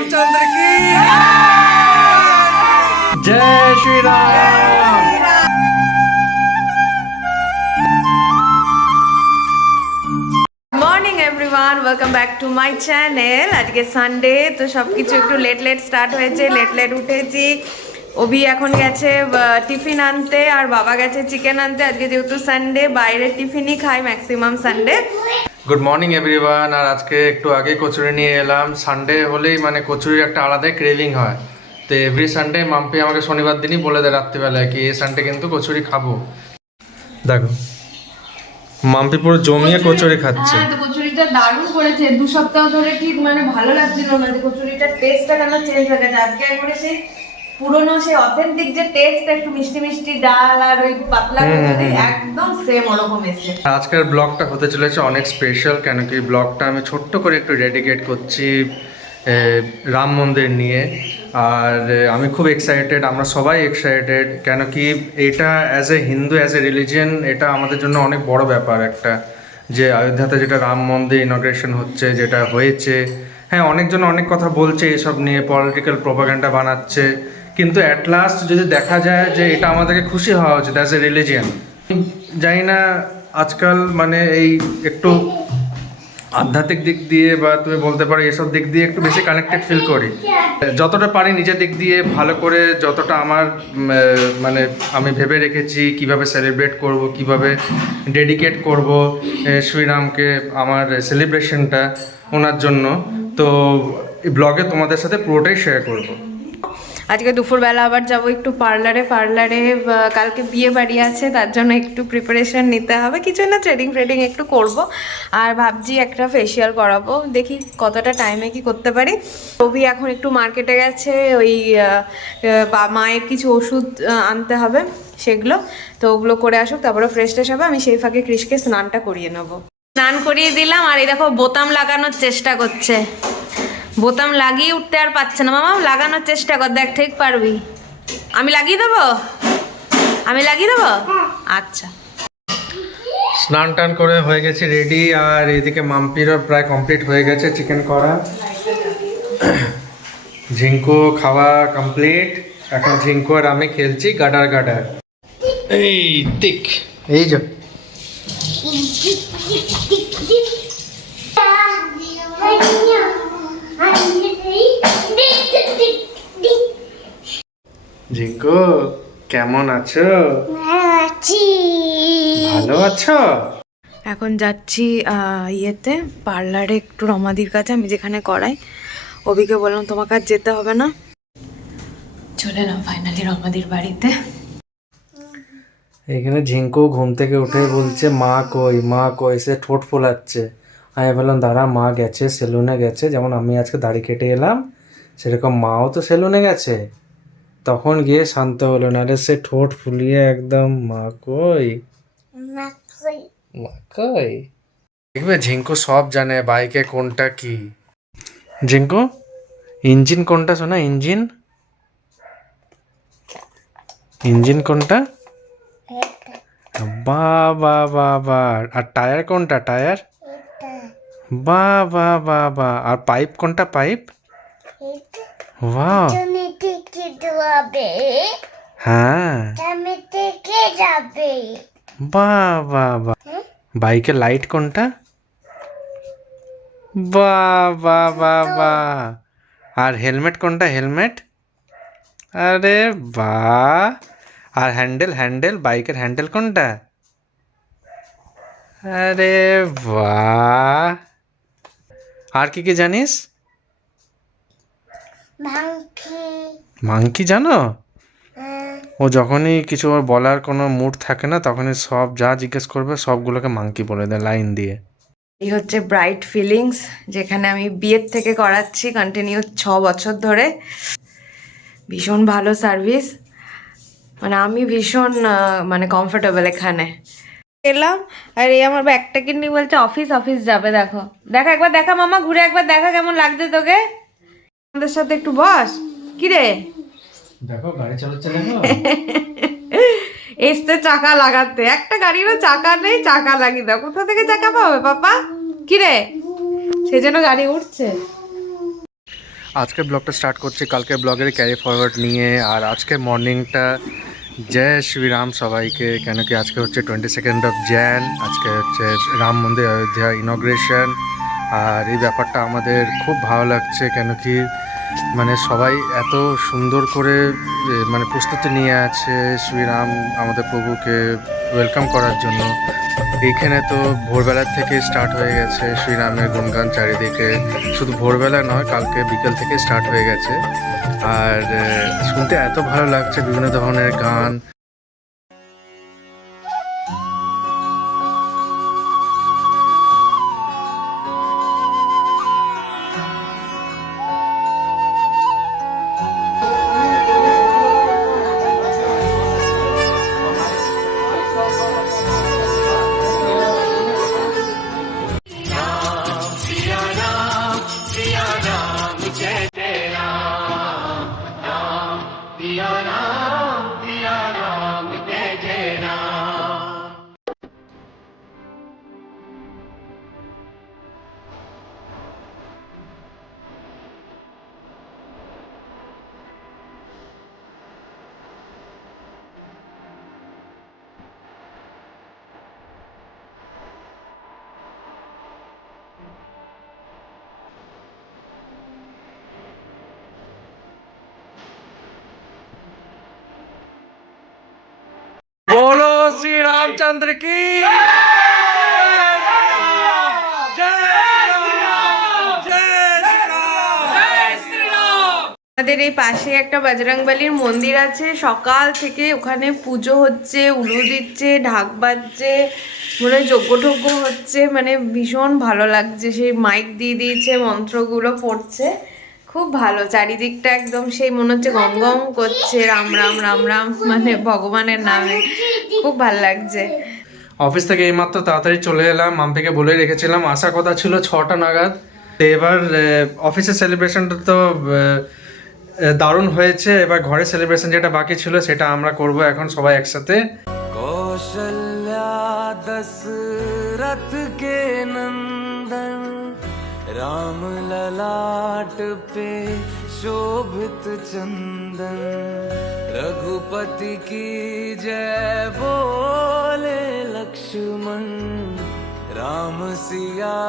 रामचंद्र की जय Shri Ram. Morning everyone, welcome back to my channel. আজকে সানডে, তো সব কিছু একটু লেট স্টার্ট হয়েছে, লেট উঠেছি। অভি এখন গেছে টিফিন আনতে, আর বাবা গেছে চিকেন আনতে। আজকে যেহেতু সানডে, বাইরে টিফিনই খাই maximum Sunday. Good morning everyone. আর আজকে একটু আগে কচুরি নিয়ে এলাম। সানডে হলেই মানে কচুরির একটা আলাদাই ক্রেভিং হয়। তো এভরি সানডে মাম্পি আমাকে শনিবার দিনই বলে দেয় রাত্রিবেলায় কি এই সানডে কিন্তু কচুরি খাবো। দেখো মাম্পি পুরো জমিয়ে কচুরি খাচ্ছে। হ্যাঁ, তো কচুরিটা দারুণ করেছে। 2 সপ্তাহ ধরে ঠিক মানে ভালো লাগছিল না যে কচুরিটার টেস্টটা কেন চেঞ্জ হয়ে গেছে। আজকে একবারে সেই পুরনো সেই অথেন্টিক যে টেস্ট, একটু মিষ্টি মিষ্টি ডাল আর ওই পাতলা কচুরি একদম সেম ওরকম এসেছে। আজকের ব্লগটা হতে চলেছে অনেক স্পেশাল, কেন কি ব্লগটা আমি ছোট্ট করে একটু ডেডিকেট করছি রাম মন্দির নিয়ে। আর আমি খুব এক্সাইটেড, আমরা সবাই এক্সাইটেড, কেন কি এটা as a Hindu, as a religion, এটা আমাদের জন্য অনেক বড় ব্যাপার একটা, যে অযোধ্যাতে যেটা রাম মন্দির ইনগ্রেশন হচ্ছে, যেটা হয়েছে। হ্যাঁ, অনেকজন অনেক কথা বলছে এসব নিয়ে, পলিটিক্যাল প্রোপাগান্ডা বানাচ্ছে, কিন্তু অ্যাট লাস্ট যদি দেখা যায় যে এটা আমাদেরকে খুশি হওয়া উচিত অ্যাজ এ রিলিজিয়ান। জানি না আজকাল মানে এই একটু আধ্যাত্মিক দিক দিয়ে বা তুমি বলতে পারো এসব দিক দিয়ে একটু বেশি কানেক্টেড ফিল করি। যতটা পারি নিজের দিক দিয়ে ভালো করে, যতটা আমার মানে আমি ভেবে রেখেছি কিভাবে সেলিব্রেট করব, কিভাবে ডেডিকেট করব শ্রীরামকে, আমার সেলিব্রেশনটা ওনার জন্য। তো এই ব্লগে তোমাদের সাথে পুরোটাই শেয়ার করব। আজকে দুপুরবেলা আবার যাব একটু পার্লারে। কালকে বিয়ে বাড়ি আছে, তার জন্য একটু প্রিপারেশন নিতে হবে। কিছু না, থ্রেডিং একটু করব। আর ভাবছি একটা ফেসিয়াল করাবো, দেখি কতটা টাইমে কি করতে পারি। রবি এখন একটু মার্কেটে গেছে, ওই মায়ের কিছু ওষুধ আনতে হবে, সেগুলো তো ওগুলো করে আসুক, তারপরে ফ্রেশ হবে। আমি সেই ফাঁকে কৃষকে স্নানটা করিয়ে নেবো। স্নান করিয়ে দিলাম, আর এই দেখো বোতাম লাগানোর চেষ্টা করছে। বোতাম লাগিয়ে উঠতে আর পারছে না। মামা লাগানোর চেষ্টা কর, দেখ ঠিক পারবি। আমি লাগিয়ে দেবো? আচ্ছা। স্নান টান করে হয়ে গেছে রেডি, আর এদিকে মাম্পিরও প্রায় কমপ্লিট হয়ে গেছে চিকেন করা। ঝিঙ্কু খাওয়া কমপ্লিট, এখন ঝিঙ্কু আর আমি খেলছি গাডার। এই দিক, এই যে ঝিঙ্কু কেমন আছো? ভালো আছো? এখন যাচ্ছি ইয়েতে পার্লারে, একটু রমাদির কাছে, আমি যেখানে করাই। অভিকে বললাম তোমাকে আর যেতে হবে না। চলে এলাম ফাইনালি রমাদির বাড়িতে। এখানে ঝিঙ্কু ঘুম থেকে উঠে বলছে মা কই, সে ঠোঁট ফোলাচ্ছে। আমি বললাম দাঁড়া, মা গেছে সেলুনে গেছে, যেমন আমি আজকে দাড়ি কেটে এলাম সেরকম মাও তো সেলুনে গেছে, তখন গিয়ে শান্ত হলো। নাহলে সে ঠোঁট ফুলিয়ে একদম মা কই। দেখবে ঝিঙ্কু সব জানে, বাইকে কোনটা কি। ঝিঙ্কু ইঞ্জিন কোনটা শোনা? ইঞ্জিন কোনটা? বাবা। আর টায়ার কোনটা? টায়ার বাবা। আর পাইপ কোনটা? Pipe wow. হ্যাঁ বাবা। বাইকের লাইট কোনটা? বাবা। আর হেলমেট কোনটা? হেলমেট, আরে বাহ। আর হ্যান্ডেল বাইকের হ্যান্ডেল কোনটা? আরে বাহ। আর কি জানিস? মাংকি জানো? ও যখনই কিছু ওর বলার কোনো মুড থাকে না, তখনই সব যা জিজ্ঞেস করবে সবগুলোকে মাংকি বলে দেয় লাইন দিয়ে। এই হচ্ছে ব্রাইট ফিলিংস, যেখানে আমি বিয়ের থেকে করাচ্ছি কন্টিনিউ 6 বছর ধরে। ভীষণ ভালো সার্ভিস, মানে আমি ভীষণ মানে কমফোর্টেবল এখানে এলাম। আর এই আমার ব্যাগটা কিনে বলছে অফিস যাবে। দেখো একবার দেখা মামা, ঘুরে একবার দেখা কেমন লাগছে তোকে। আমাদের সাথে একটু বস। কিরে দেখো গাড়ি চালাচ্ছে দেখো। এসতে চাকা লাগাতে, একটা গাড়িরও চাকা নেই, চাকা লাগিয়ে দাও। কোথা থেকে চাকা পাবে পাপা? কিরে সেজন্য গাড়ি উঠছে। আজকে ব্লগটা স্টার্ট করছি কালকে ব্লগের ক্যারি ফরওয়ার্ড নিয়ে। আর আজকে মর্নিংটা জয় শ্রীরাম সবাইকে, কেন কি আজকে হচ্ছে 22 jan, আজকে হচ্ছে রাম মন্দির অযোধ্যা ইনগ্রেশন। আর এই ব্যাপারটা আমাদের খুব ভালো লাগছে, কেন কি মানে সবাই এত সুন্দর করে মানে প্রস্তুতি নিয়ে আছে শ্রীরাম আমাদের প্রভুকে ওয়েলকাম করার জন্য। এইখানে তো ভোরবেলার থেকে স্টার্ট হয়ে গেছে শ্রীরামের গুণগান চারিদিকে, শুধু ভোরবেলা নয় কালকে বিকেল থেকে স্টার্ট হয়ে গেছে। আর শুনতে এত ভালো লাগছে বিভিন্ন ধরনের গান। बोलो श्री रामचंद्र की আমাদের এই পাশে একটা বজরংবলীর মন্দির আছে, সকাল থেকে ওখানে পুজো হচ্ছে, উলু দিচ্ছে, ঢাক বাজছে, মনে হয় যজ্ঞ টজ্ঞ হচ্ছে, মানে ভীষণ ভালো লাগছে। সেই মাইক দিয়ে দিয়েছে, মন্ত্রগুলো পড়ছে, খুব ভালো। চারিদিকটা একদম সেই মনে হচ্ছে গম গম করছে, রাম রাম রাম রাম, মানে ভগবানের নামে, খুব ভালো লাগছে। অফিস থেকে এইমাত্র তাড়াতাড়ি চলে এলাম, মাম্পিকে বলে রেখেছিলাম আসার কথা ছিল 6টা নাগাদ। তো এবার অফিসের সেলিব্রেশনটা তো দারুণ হয়েছে, এবার ঘরে সেলিব্রেশন যেটা বাকি ছিল সেটা আমরা করব এখন সবাই একসাথে। कौशल्या दशरथ के नंदन राम ललाट पे शोभित चंदन रघुपति की जय बोले लक्ष्मण राम सिया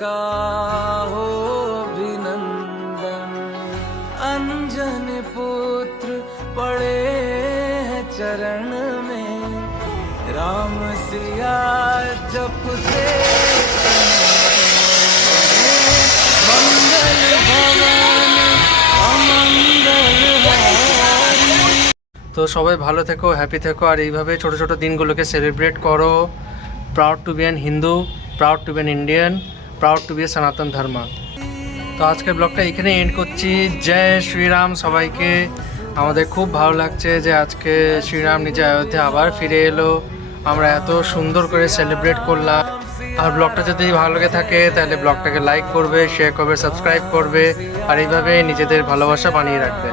का हो अभिनंदन अंजन पुत्र पड़े हैं चरण में राम सिया जपते मंगल भवन अमंगल हारी। তো সবাই ভালো থেকো, হ্যাপি থেকো, আর এইভাবে ছোট ছোট দিনগুলোকে সেলিব্রেট করো। Proud to be an Hindu, proud to be an Indian, proud to be a Sanatan Dharma. তো আজকের ব্লগটা এখানে এন্ড করছি। জয় শ্রীরাম সবাইকে। আমাদের খুব ভালো লাগছে যে আজকে শ্রীরাম নিজে অযোধ্যা আবার ফিরে এলো, আমরা এত সুন্দর করে সেলিব্রেট করলাম। আর ব্লগটা যদি ভালো লেগে থাকে তাহলে ব্লগটাকে লাইক করবে, শেয়ার করবে, সাবস্ক্রাইব করবে, আর এইভাবে নিজেদের ভালোবাসা বানিয়ে রাখবে।